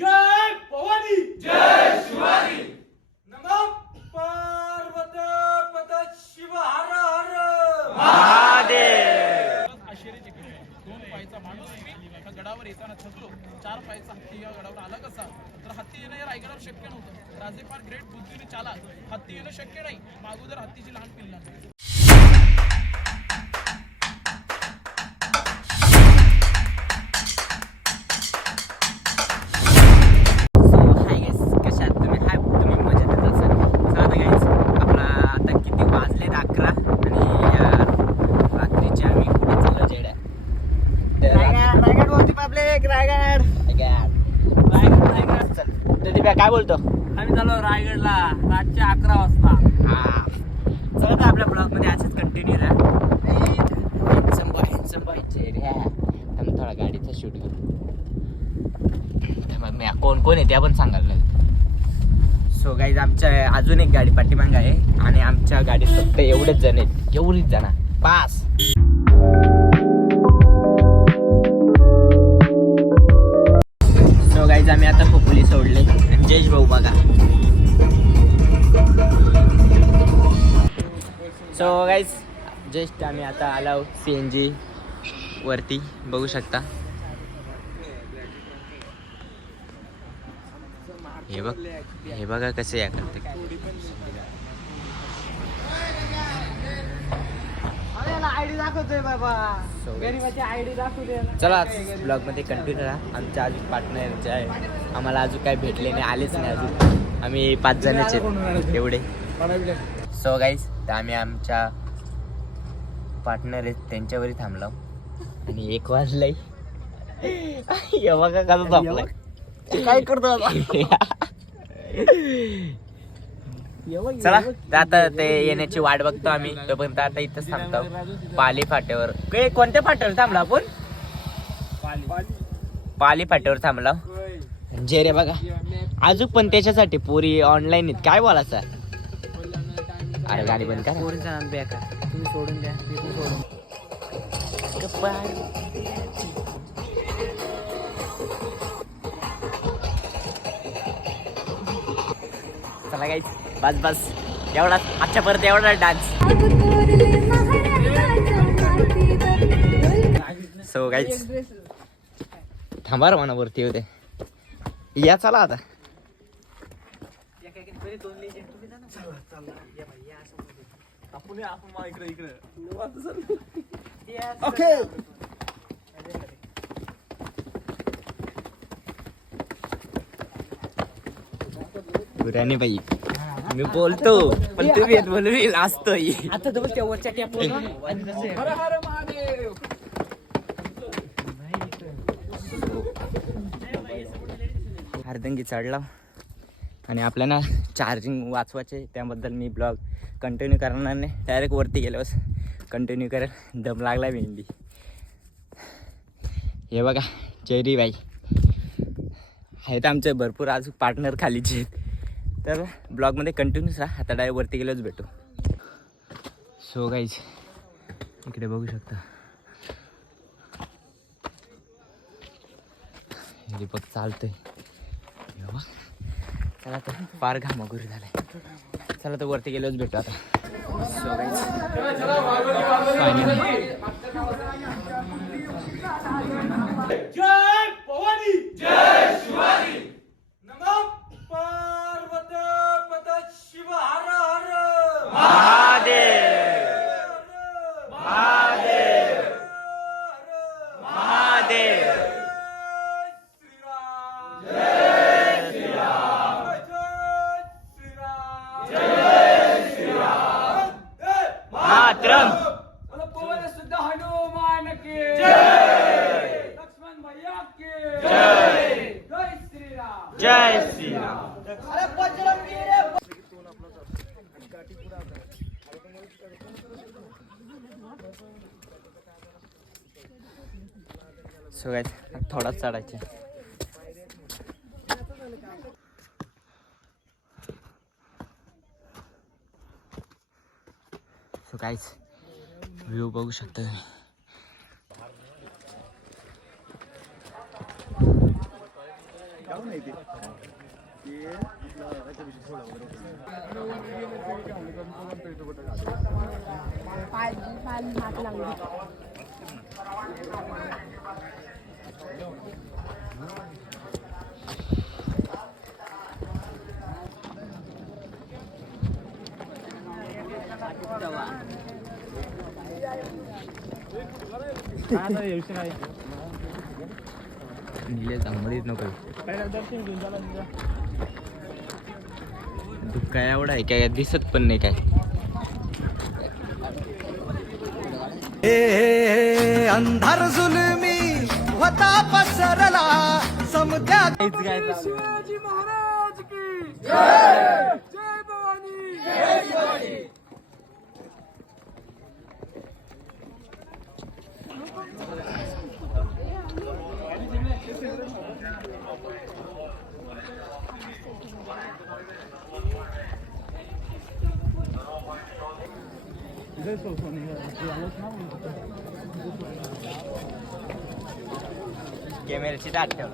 जय भवानी! जय शिवाजी नमो पार्वत पद शिव हर हर! दोन पायचा माणूस मी एका गडावर येताना थकलो चार पायचा हत्ती या गडावर आला कसा? तर हत्ती येणं या रायगडावर शक्य नव्हतं. राजे फार ग्रेट बुद्धीने चाला हत्ती येणं शक्य नाही. मागोदर हत्तीची लहान पिल्ला काय बोलतो? आम्ही चाललो रायगडला रातच्या अकरा वाजता. हा. चला तर आपल्या ब्लॉगमध्ये असंच कंटिन्यू राहा हॅन्सम बॉय हॅन्सम बॉय चेहऱ्या थांब थोडा गाडीचा शूट घेऊ थांबा, मी कोण कोण आहे? त्या पण सांगायला सो गाईज आमच्या अजून एक गाडी पाठीमाग आहे. आणि आमच्या गाडीत फक्त एवढेच जण आहेत. एवढीच जण. पास जस्ट आम्ही आता आलो सी एन जी वरती. बघू शकता. हे बघ हे बघा कसे या करते. बाबा चला ब्लॉगमध्ये कंटिन्यू राहा. आमच्या अजून पार्टनर जे आहे आम्हाला अजून काही भेटले नाही आलेच नाही अजून. आम्ही पाच जणच आहेत एवढे. सो गाईज तर आम्ही आमच्या पार्टनर आहेत त्यांच्यावरही थांबलो आणि एक वाजलंय. बघा कसं थांबलाय काय करतो चला आता ते येण्याची वाट बघतो आम्ही. तोपर्यंत आता इथंच थांबतो. पाली फाट्यावर. कोणत्या फाट्यावर थांबला आपण? पाली फाट्यावर थांबला. जे रे बघा. अजून पण त्याच्यासाठी पोरी ऑनलाईन आहेत. काय बोलायचं? अरे गाडी बंद करा. पोरींचा नाम बेकार तुम्ही सोडून द्या मी पण सोडून. चला गाईच बस बस. एवढा आजच्या परत एवढा डान्स सो गाईच थांबा म्हणा वरती होते या चला आता. पुराने बाई. मी बोलतो पण तुम्ही येत बोलून लाजतोय. आता तर त्या वरच्या टॅप अर्धंगी चढला. आणि आपल्याला चार्जिंग वाचवायचे त्याबद्दल मी ब्लॉग कंटिन्यू करणार नाही. डायरेक्ट वरती गेल्यावर कंटिन्यू करेल. दम लागला मेहंदी. हे बघा चेरी बाई. आहेत आमचे भरपूर आज पार्टनर खालीचे आहेत. तर ब्लॉगमध्ये कंटिन्यूच राहा. आता डायरेक्ट वरती गेलोच भेटू. सो गाईज इकडे बघू शकता. हे दीपक चालतंय. चला तर फार घामागुरी झालाय. चला तर वरती गेलोच भेटू आता guys, finally. जय भवानी जय शिवाजी नमो पार्वत पद शिव हर हर महादेव महादेव महादेव श्रीराम जय श्रीराम जय श्रीराम जय श्रीराम मातरम पवन सुद्धा हनुमान के जय लक्ष्मण भैया के जय जय श्रीराम जय श्रीराम. सो गाईज थोडाच चढायचे. सो काहीच व्ह्यू बघू शकता पाय पाय हात लागले निले चांगलीच नको. तू काय एवढा आहे काय दिसत पण नाही काय. अंधार जुलमी होता पसरला समद्या शिवाजी महाराज की. 깨매를 치다 쳐.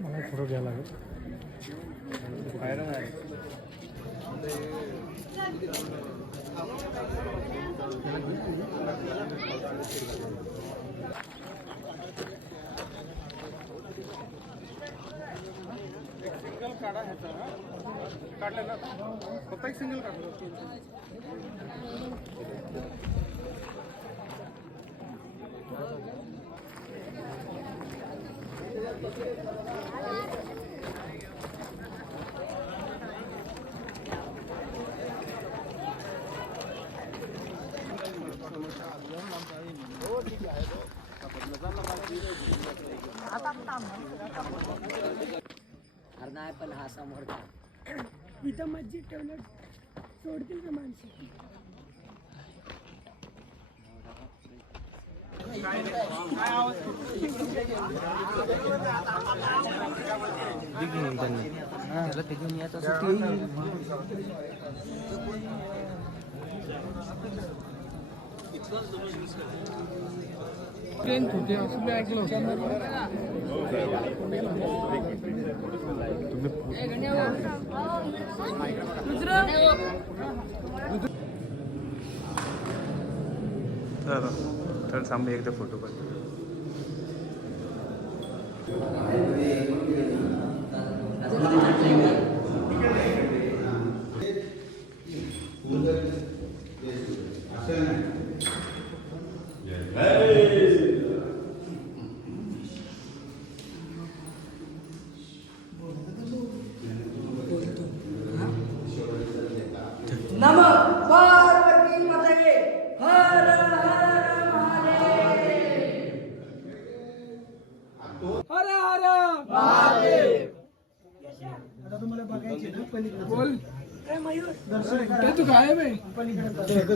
मला थोडं घ्यायला लागेल बाहेर नाही Thank you. कॅमेऱ्याची दाट ठेवलं इथं मस्जिद ठेवलं सोडतील का माणसं? तर तर थांब एकदा फोटो काढ.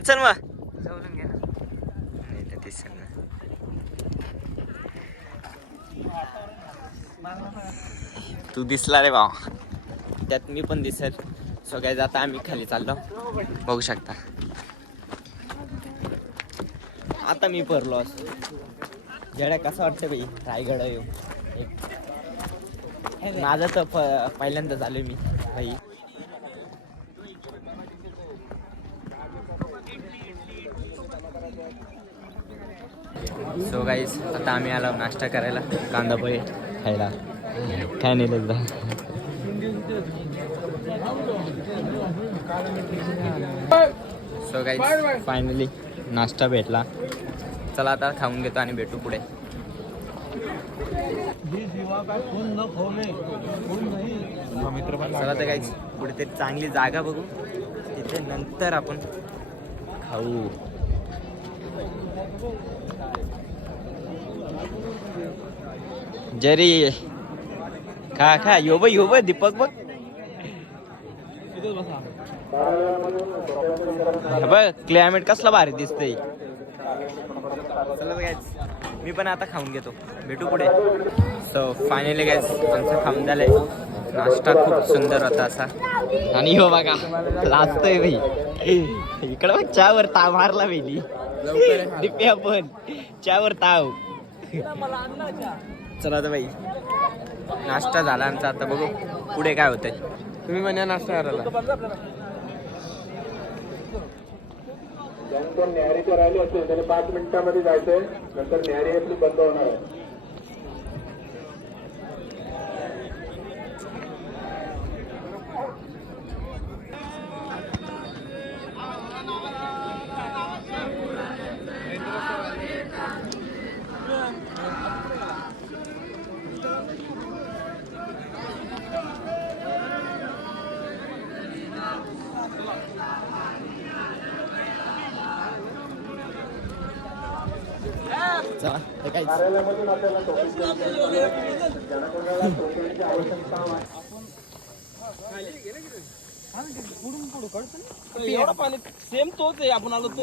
चल मग. जाऊन घे ना. नाही तर दिसेल ना तू दिसला रे भाव. त्यात मी पण दिसेल. सो काय जाता आम्ही खाली चाललो. बघू शकता. आता मी असतो. जेड्या कसं वाटतं बाई? रायगड येऊ? माझं तर प- पहिल्यांदा झालं मी भाई सो गाईस आता आम्ही आलो नाश्ता करायला. कांदा पोहे खायला. काय नाही लगदा. सो गाईस फायनली नाश्ता भेटला. चला आता खाऊन घेतो आणि भेटू पुढे. चला तर काहीच कुठेतरी चांगली जागा बघू. तिथे नंतर आपण खाऊ. जरी खा खा यो बघ यो बघ दीपक बघ. बघ क्लायमेट कसला भारी दिसतंय. मी पण आता खाऊन घेतो. भेटू पुढे. सो फायनली गायज आमचं खाऊन झालंय. नाश्ता खूप सुंदर होता असा. आणि हो बघा लाजतोय भाई इकडं बघ चहावर ताव मारला वेली दिप्या पण चहावर ताव. चला आता बाई. नाश्ता झाला आमचा आता बघू पुढे काय होतंय. तुम्ही म्हणा नाश्ता करायला. ज्यांचं न्याहारीचे राहिले असेल त्याने पाच मिनिटांमध्ये जायचंय नंतर न्यारी आपली बंद होणार आहे चला हे काय कार्यालयामधून आपल्याला टोपीची ज्यांना कोणाला टोपीची आवश्यकता आहे एवढा पाणी सेम तोच आहे आपण आलो तो.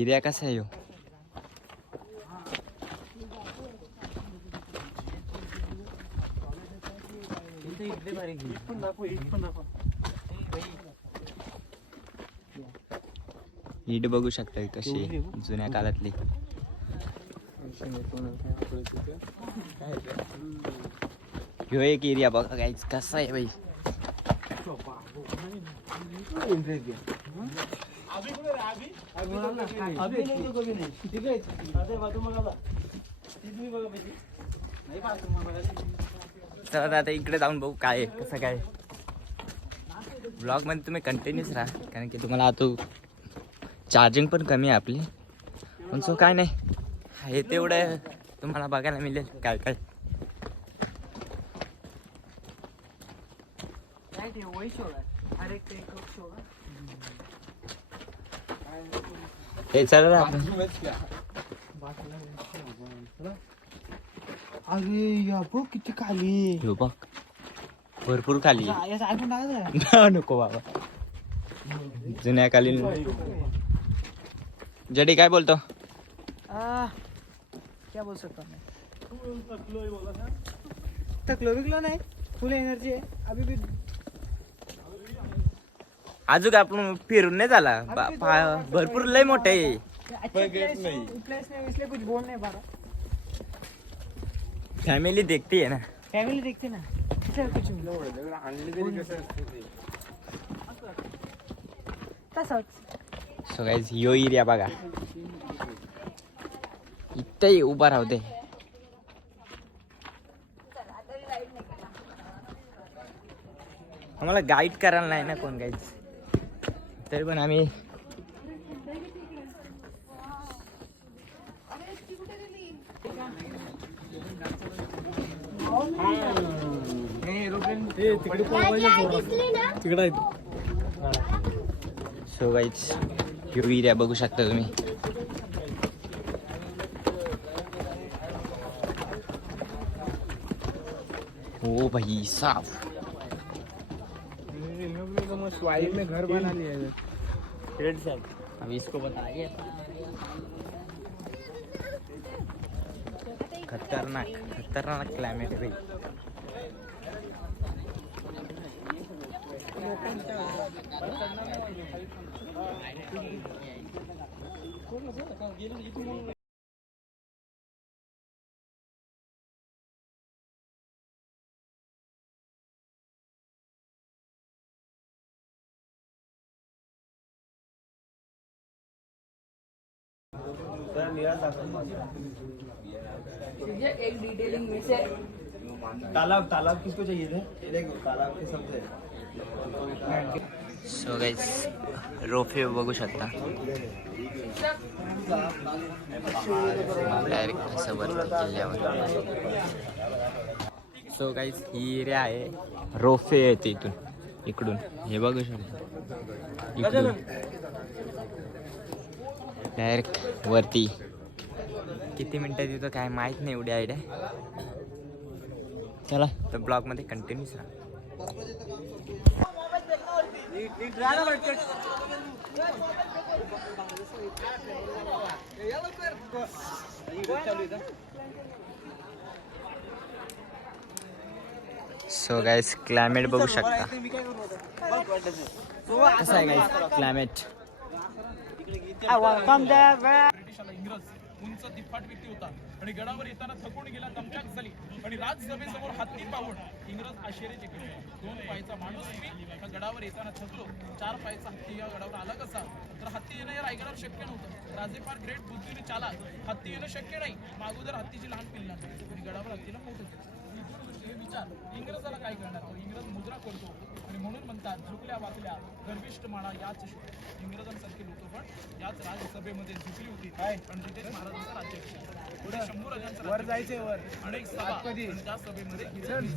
एरिया कसा आहे ह्यो? ईट बघू शकता कशी आहे, जुन्या काळातली ह्यो एक एरिया बघा काहीच कसा आहे बाई तर आता इकडे जाऊन बघू काय आहे, कसं काय ब्लॉगमध्ये तुम्ही कंटिन्यूच राहा कारण की तुम्हाला आता चार्जिंग पण कमी आहे आपली. पण सो काय नाही. आहे तेवढं. तुम्हाला बघायला मिळेल काय काय. हे चल रे अरे या बघ किती खाली ह्यो बघ भरपूर खाली आहे. याचा आयफोन टाकायचा नको बाबा। जुन्या कालीन जडी काय बोलतो? आ, क्या बोल सकता मैं? थकलो बिकलो नाही? फुल एनर्जी है। अभी भी अजून आपण फिरून नाही झाला. बा- पा- भरपूर लय मोठे आहे. अच्छा प्लेस प्लेस नहीं. इसलिए कुछ बोल नहीं पा रहा फॅमिली देखती आहे ना. फैमिली देखते ना. कुछ तसंच सो गाईज यो एरिया बघा. इथंही उभा राहते आम्हाला गाईड करायला नाही ना कोण गाईज तरी पण आम्ही सो गाईज यो बघू शकता तुम्ही. हो भाई साफ. स्वाइल में घर बना लिया है साहब अब इसको बताइए। खतरनाक खतरनाक क्लाइमेट है भाई। एक डिटेलिंग में से तालाब तालाब किसको चाहिए थे? देखो तालाब के सबसे सो गाईज रोफे बघू शकता. डायरेक्ट असं वरती किल्ल्यावर. सो गाईज ही एरिया आहे रोफे येते इथून इकडून. हे बघू शकता. इकडून. डायरेक्ट वरती. किती मिनिटात येतो काय माहीत नाही एवढी आयडिया चला. तर ब्लॉगमध्ये कंटिन्यूच राहा सो गाईस क्लायमेट बघू शकता. कसं आहे गाईस क्लायमेट ब्रिटिशाला इंग्रज उंच दिफाट व्यक्ती होता. आणि गडावर येताना थकून गेला दमछाक झाली. आणि राजसभेसमोर हत्ती पाहून इंग्रज आश्चर्याचे केले दोन पायचा माणूस मी. गडावर येताना थकलो. चार पायचा हत्ती या गडावर आला कसा? तर हत्ती येणं या रायगडावर शक्य नव्हतं. राजे फार ग्रेट बुद्धीने चाला हत्ती येणं शक्य नाही. मागोदर हत्तीची लहान पिल्ला आणि गडावर हत्तीला मोठं विचार. इंग्रजाला काय करणार? इंग्रज मुद्रा करतो. आणि म्हणून म्हणतात झुकल्या वाचल्या गर्विष्ठ माळा याच. इंग्रजांसारखे लोक पण याच राज्यसभेमध्ये झुकली होती. आणि तिथेच महाराजांचा राज्याभिषेक पुढे राजांचा वर जायचे वर. अनेक सभा. त्या सभेमध्ये हिराणी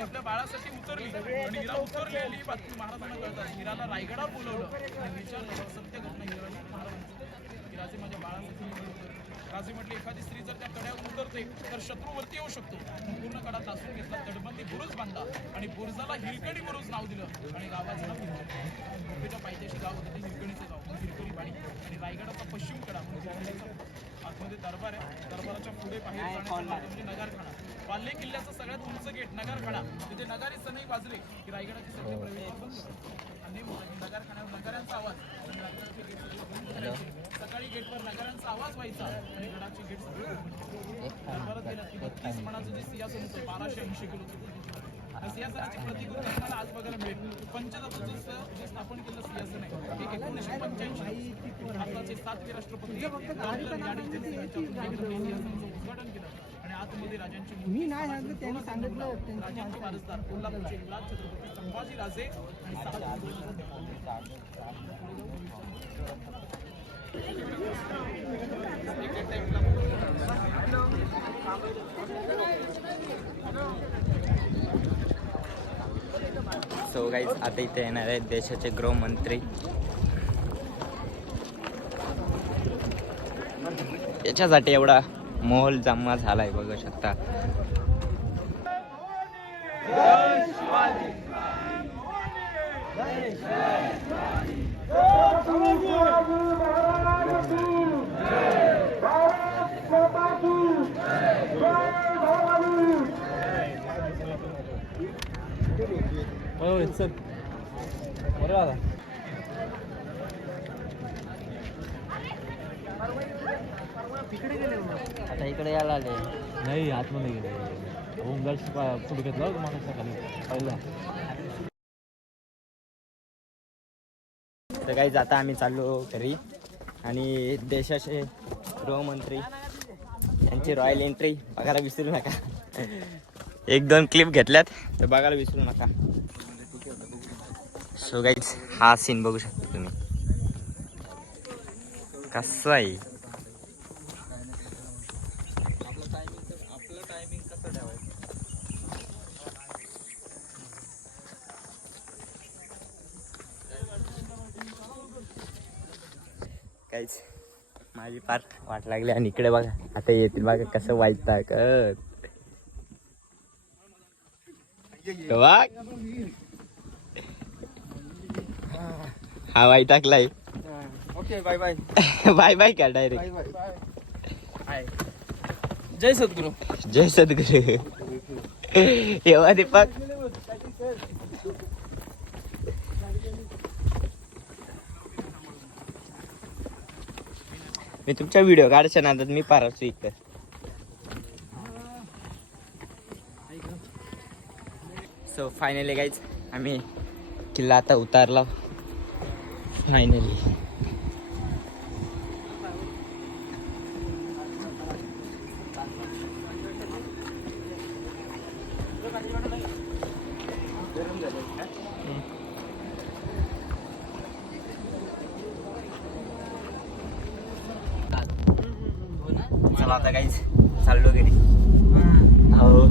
आपल्या बाळासाठी उतरली. आणि हिरा उतरली आली ही बातमी महाराजांना कळतात. हिराला रायगडावर बोलवलं. आणि विचारलं सत्य घटना हिराणी महाराजांची राजे माझ्या बाळासाठी. राजे म्हटले एखादी स्त्री जर त्या कड्यावर उतरते तर शत्रूवरती येऊ शकतो. पूर्ण कडा तासून घेतला तटबंदी बुरुज बांधला आणि बुरुजाला हिरकणी बुरुज नाव दिलं आणि गावाचं नाव हिरकणी. गुफेच्या पायथ्याशी गाव होतं ते हिरकणीचं गाव हिरकणी बाणी आणि रायगडाचा पश्चिम कडा म्हणजे आतमध्ये दरबार आहे. दरबाराच्या पुढे बाहेर म्हणजे नगारखाना. पाल्ले किल्ल्याचं सगळ्यात उंच गेट नगारखाना. तिथे नगारी सनई वाजले की रायगडाचे सगळे प्रवेश. आणि मोठा नगारखान्यावर नगाऱ्यांचा आवाज. सकाळी गेटवर नगारांचा आवाज व्हायचा. आणि गडाची गेट गेला. की बत्तीस मणाचं जे सिंहासन होतं बाराशे ऐंशी किलो त्या सिंहासनाची प्रतिकृती तुम्हाला आज बघायला मिळेल. पंचतत्वाचं जे स्थापन केलं सिंहासन आहे एकोणीसशे पंच्याऐंशी. भारताचे सातवे राष्ट्रपती उद्घाटन केलं. आणि आतमध्ये राजांची मी नाही सांगितलं त्यांनी सांगितलं राजांचे वारसदार कोल्हापूरचे युवराज छत्रपती संभाजी राजे आणि सहा सो गाईज आता इथे येणार आहेत देशाचे गृहमंत्री. याच्यासाठी एवढा मोहोल जमा झालाय बघू शकता आता इकडे यायला आले नाही आतमध्ये गेले. होमगार्ड पुढे घेतला होता मला सकाळी. पहिला. तर काही आता आम्ही चाललो घरी. आणि देशाचे गृहमंत्री यांची रॉयल एंट्री बघायला विसरू नका. एक दोन क्लिप घेतल्यात तर बघायला विसरू नका. सो गाईज हा सीन बघू शकता तुम्ही. कसं आहे काहीच माझी फार वाट लागली आणि इकडे बघा आता येतील बघा कसं बघ. हा वाई टाकलाय. Okay bye bye bye bye का डायरेक्ट? जय सद्गुरू. जय सद्गुरु. येवा दीपक. मी तुमच्या व्हिडिओ काढच्या नादात मी पारावतो इकडं सो फायनली गाईज आम्ही किल्ला आता उतारला. फायनली चला आता काहीच चाललो घरी हो.